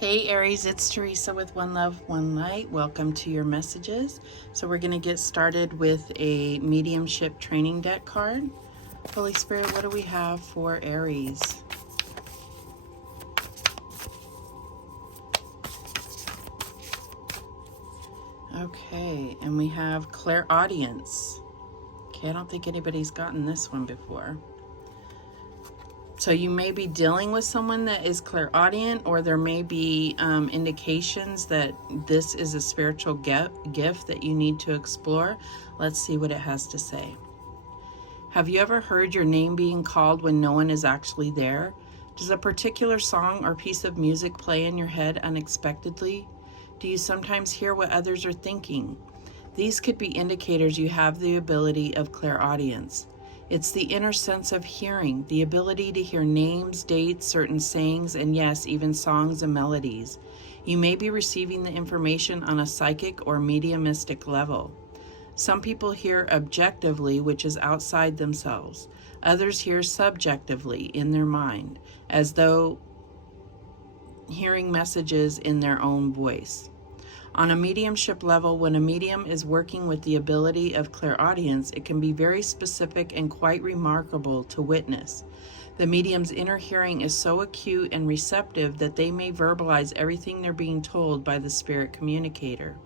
Hey Aries, it's Teresa with One Love, One Light. Welcome to your messages. So we're going to get started with a mediumship training deck card. Holy Spirit, what do we have for Aries? Okay, and we have clairaudience. Okay, I don't think anybody's gotten this one before. So you may be dealing with someone that is clairaudient, or there may be indications that this is a spiritual gift that you need to explore. Let's see what it has to say. Have you ever heard your name being called when no one is actually there? Does a particular song or piece of music play in your head unexpectedly? Do you sometimes hear what others are thinking? These could be indicators you have the ability of clairaudience. It's the inner sense of hearing, the ability to hear names, dates, certain sayings, and yes, even songs and melodies. You may be receiving the information on a psychic or mediumistic level. Some people hear objectively, which is outside themselves. Others hear subjectively in their mind, as though hearing messages in their own voice. On a mediumship level, when a medium is working with the ability of clairaudience, it can be very specific and quite remarkable to witness. The medium's inner hearing is so acute and receptive that they may verbalize everything they're being told by the spirit communicator.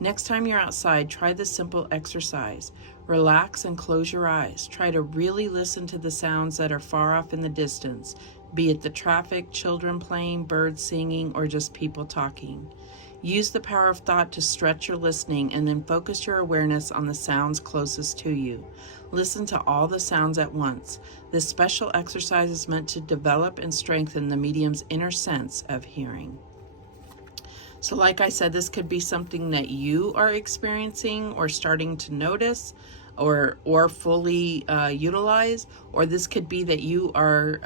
Next time you're outside, try this simple exercise. Relax and close your eyes. Try to really listen to the sounds that are far off in the distance, be it the traffic, children playing, birds singing, or just people talking. Use the power of thought to stretch your listening and then focus your awareness on the sounds closest to you. Listen to all the sounds at once. This special exercise is meant to develop and strengthen the medium's inner sense of hearing. So like I said, this could be something that you are experiencing or starting to notice or fully utilize, or this could be that you are,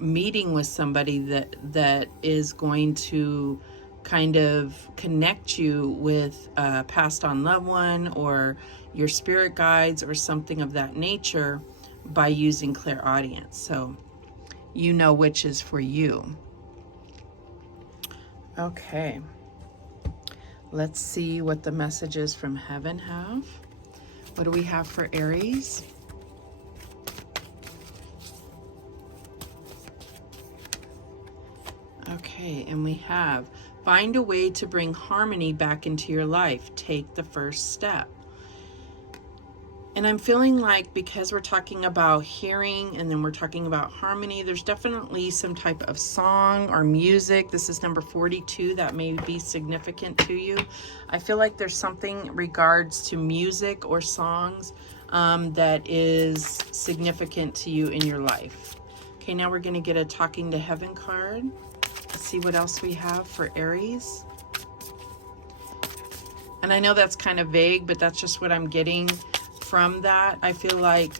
meeting with somebody that is going to kind of connect you with a passed on loved one or your spirit guides or something of that nature by using clairaudience. So you know which is for you. Okay, let's see what the messages from heaven have. What do we have for Aries? Okay, and we have, find a way to bring harmony back into your life. Take the first step. And I'm feeling like, because we're talking about hearing and then we're talking about harmony, there's definitely some type of song or music. This is number 42 that may be significant to you. I feel like there's something regards to music or songs that is significant to you in your life. Okay, now we're going to get a Talking to Heaven card. Let's see what else we have for Aries. And I know that's kind of vague, but that's just what I'm getting from that. I feel like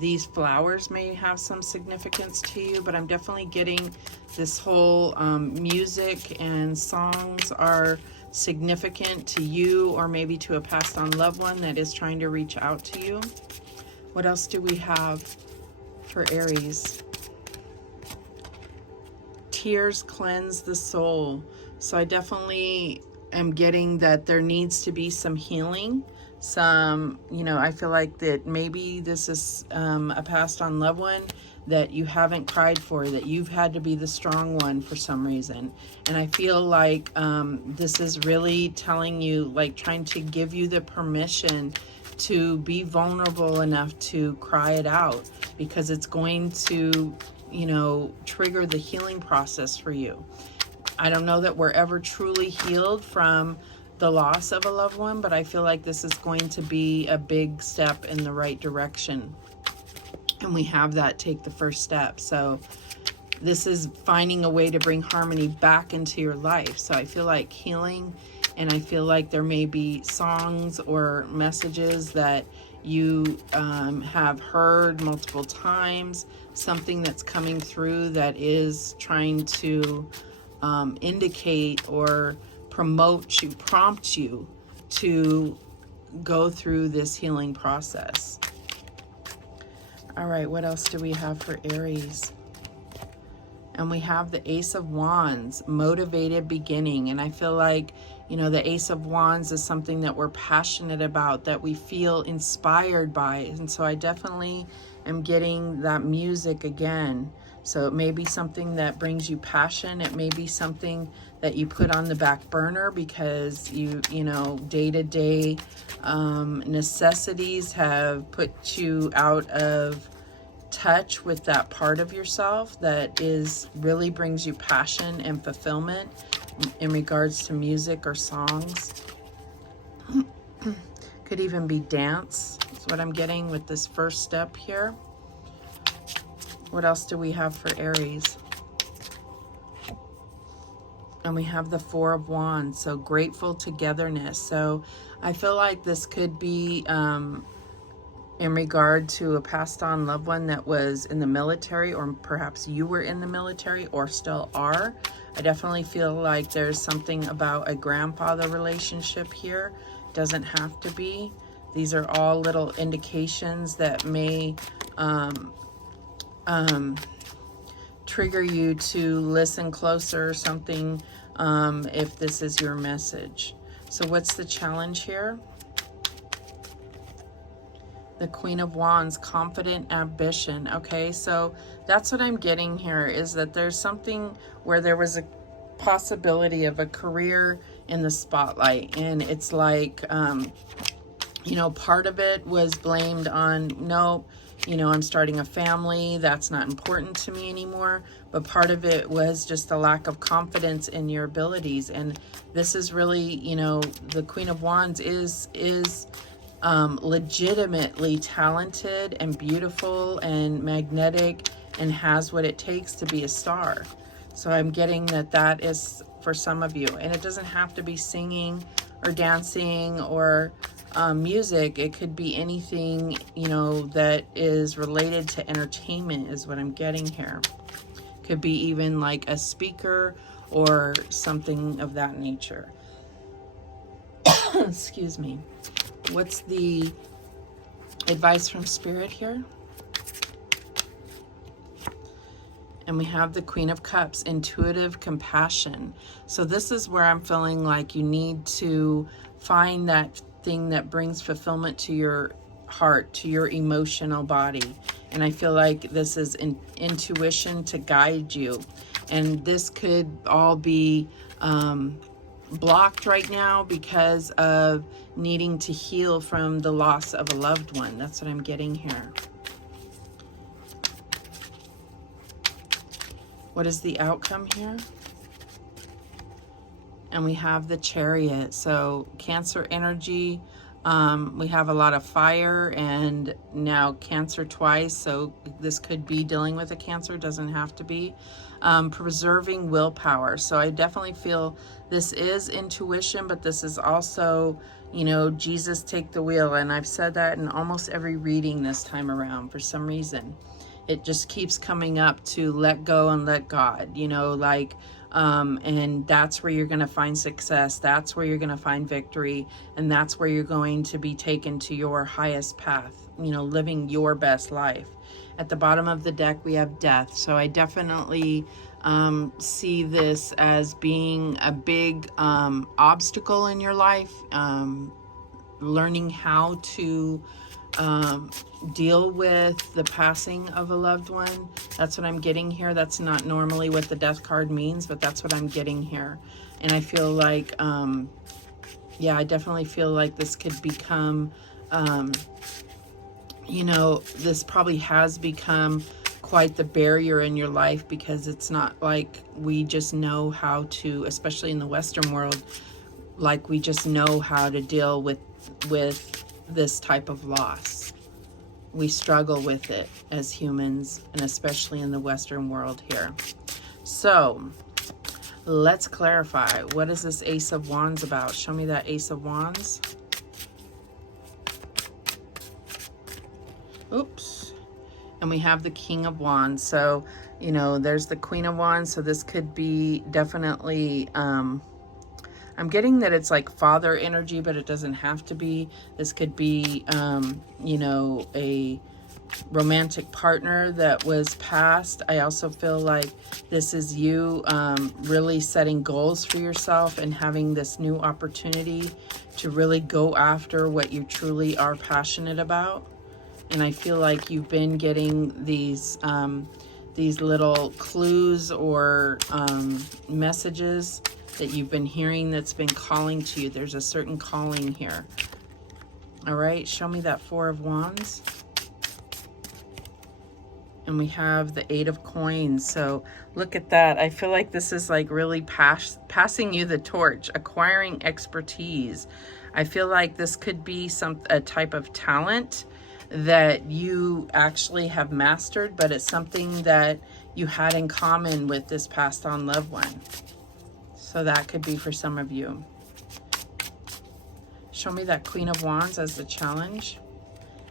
these flowers may have some significance to you, but I'm definitely getting this whole music and songs are significant to you, or maybe to a passed on loved one that is trying to reach out to you. What else do we have for Aries? Tears cleanse the soul. So I definitely am getting that there needs to be some healing. I feel like that maybe this is a passed on loved one that you haven't cried for, that you've had to be the strong one for some reason. And I feel like this is really telling you, like trying to give you the permission to be vulnerable enough to cry it out, because it's going to, trigger the healing process for you. I don't know that we're ever truly healed from the loss of a loved one, but I feel like this is going to be a big step in the right direction. And we have that, take the first step. So this is finding a way to bring harmony back into your life. So I feel like healing, and I feel like there may be songs or messages that you have heard multiple times, something that's coming through that is trying to indicate or prompt you to go through this healing process. All right, what else do we have for Aries? And we have the Ace of Wands, motivated beginning. And I feel like, you know, the Ace of Wands is something that we're passionate about, that we feel inspired by. And so I definitely am getting that music again. So it may be something that brings you passion. It may be something that you put on the back burner because you know, day-to-day necessities have put you out of touch with that part of yourself that is really brings you passion and fulfillment in regards to music or songs. Could even be dance. That's what I'm getting with this first step here. What else do we have for Aries? And we have the Four of Wands, so grateful togetherness. So I feel like this could be in regard to a passed on loved one that was in the military, or perhaps you were in the military or still are. I definitely feel like there's something about a grandfather relationship here. Doesn't have to be. These are all little indications that may trigger you to listen closer or something if this is your message. So what's the challenge here? The Queen of Wands, confident ambition. Okay, so that's what I'm getting here, is that there's something where there was a possibility of a career in the spotlight. And it's like, you know, part of it was blamed on, no, you know, I'm starting a family, that's not important to me anymore. But part of it was just a lack of confidence in your abilities. And this is really, you know, the Queen of Wands is legitimately talented and beautiful and magnetic and has what it takes to be a star. So I'm getting that that is for some of you. And it doesn't have to be singing or dancing or music. It could be anything, you know, that is related to entertainment is what I'm getting here. Could be even like a speaker or something of that nature. Excuse me. What's the advice from Spirit here? And we have the Queen of Cups, intuitive compassion. So this is where I'm feeling like you need to find that thing that brings fulfillment to your heart, to your emotional body. And I feel like this is intuition to guide you. And this could all be blocked right now because of needing to heal from the loss of a loved one. That's what I'm getting here. What is the outcome here? And we have the Chariot. So Cancer energy. We have a lot of fire and now Cancer twice. So this could be dealing with a Cancer, doesn't have to be. Preserving willpower. So I definitely feel this is intuition, but this is also, you know, Jesus take the wheel. And I've said that in almost every reading this time around for some reason. It just keeps coming up to let go and let God, you know, like, and that's where you're going to find success. That's where you're going to find victory. And that's where you're going to be taken to your highest path, you know, living your best life. At the bottom of the deck, we have death. So I definitely see this as being a big obstacle in your life. Learning how to deal with the passing of a loved one. That's what I'm getting here. That's not normally what the death card means, but that's what I'm getting here. And I feel like, yeah, I definitely feel like this could become, you know, this probably has become quite the barrier in your life, because it's not like we just know how to, especially in the Western world, like we just know how to deal with this type of loss. We struggle with it as humans, and especially in the Western world here. So let's clarify. What is this Ace of Wands about? Show me that Ace of Wands. Oops. And we have the King of Wands. So, you know, there's the Queen of Wands. So this could be definitely, I'm getting that it's like father energy, but it doesn't have to be. This could be, you know, a romantic partner that was past. I also feel like this is you really setting goals for yourself and having this new opportunity to really go after what you truly are passionate about. And I feel like you've been getting these little clues or messages that you've been hearing that's been calling to you. There's a certain calling here. All right, show me that Four of Wands. And we have the Eight of Coins. So look at that. I feel like this is like really passing you the torch, acquiring expertise. I feel like this could be a type of talent that you actually have mastered, but it's something that you had in common with this passed on loved one. So that could be for some of you. Show me that Queen of Wands as the challenge.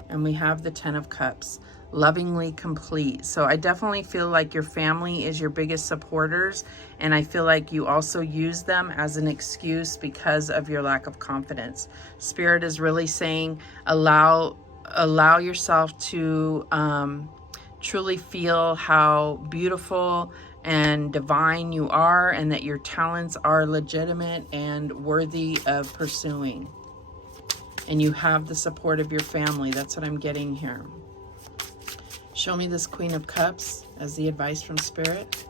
And we have the Ten of Cups. Lovingly complete. So I definitely feel like your family is your biggest supporters, and I feel like you also use them as an excuse because of your lack of confidence. Spirit is really saying allow yourself to truly feel how beautiful and divine you are, and that your talents are legitimate and worthy of pursuing. And you have the support of your family. That's what I'm getting here. Show me this Queen of Cups as the advice from Spirit.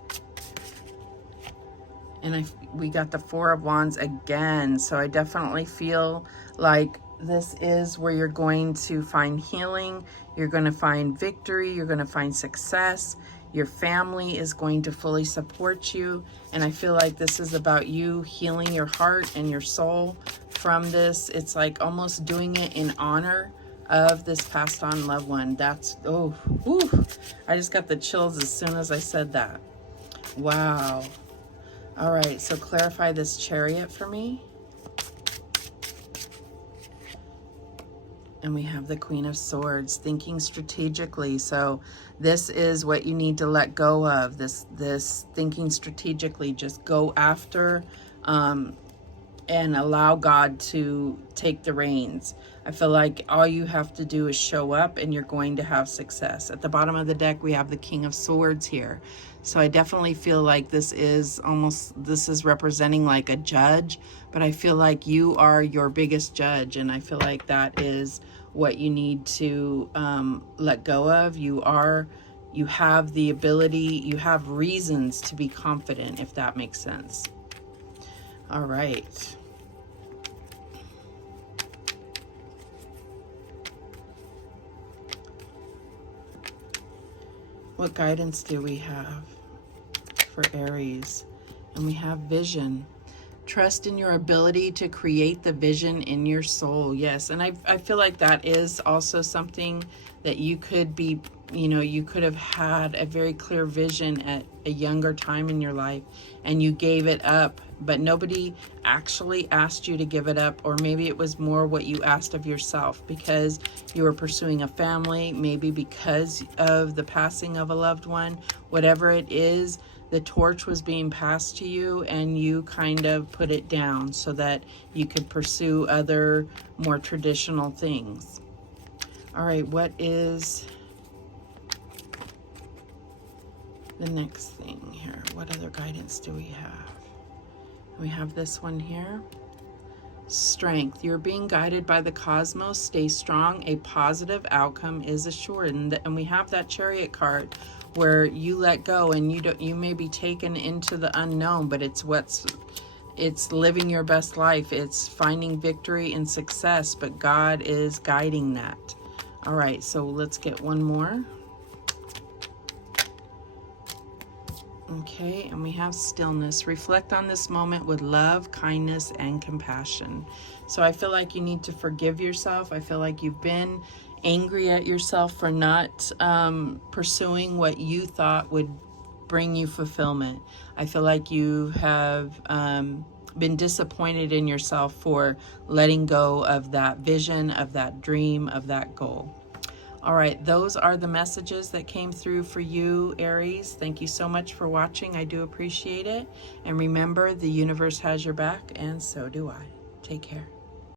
And we got the Four of Wands again. So I definitely feel like this is where you're going to find healing. You're going to find victory. You're going to find success. Your family is going to fully support you. And I feel like this is about you healing your heart and your soul from this. It's like almost doing it in honor of this passed on loved one. That's, oh, whew, I just got the chills as soon as I said that. Wow. All right, so clarify this Chariot for me. And we have the Queen of Swords, thinking strategically. So this is what you need to let go of, this thinking strategically. Just go after and allow God to take the reins. I feel like all you have to do is show up and you're going to have success. At the bottom of the deck, we have the King of Swords here. So I definitely feel like this is representing like a judge, but I feel like you are your biggest judge. And I feel like that is what you need to let go of. You have the ability, you have reasons to be confident, if that makes sense. All right. What guidance do we have for Aries? And we have vision. Trust in your ability to create the vision in your soul. Yes, and I feel like that is also something that you could be, you could have had a very clear vision at a younger time in your life and you gave it up, but nobody actually asked you to give it up, or maybe it was more what you asked of yourself because you were pursuing a family, maybe because of the passing of a loved one. Whatever it is, the torch was being passed to you and you kind of put it down so that you could pursue other more traditional things. All right, what is the next thing here? What other guidance do we have? We have this one here. Strength. You're being guided by the cosmos. Stay strong. A positive outcome is assured. And we have that Chariot card where you let go and you may be taken into the unknown, but it's living your best life. It's finding victory and success, but God is guiding that. All right, so let's get one more. Okay, and we have stillness. Reflect on this moment with love, kindness, and compassion. So I feel like you need to forgive yourself. I feel like you've been angry at yourself for not pursuing what you thought would bring you fulfillment. I feel like you have been disappointed in yourself for letting go of that vision, of that dream, of that goal. All right, those are the messages that came through for you, Aries. Thank you so much for watching. I do appreciate it. And remember, the universe has your back, and so do I. Take care.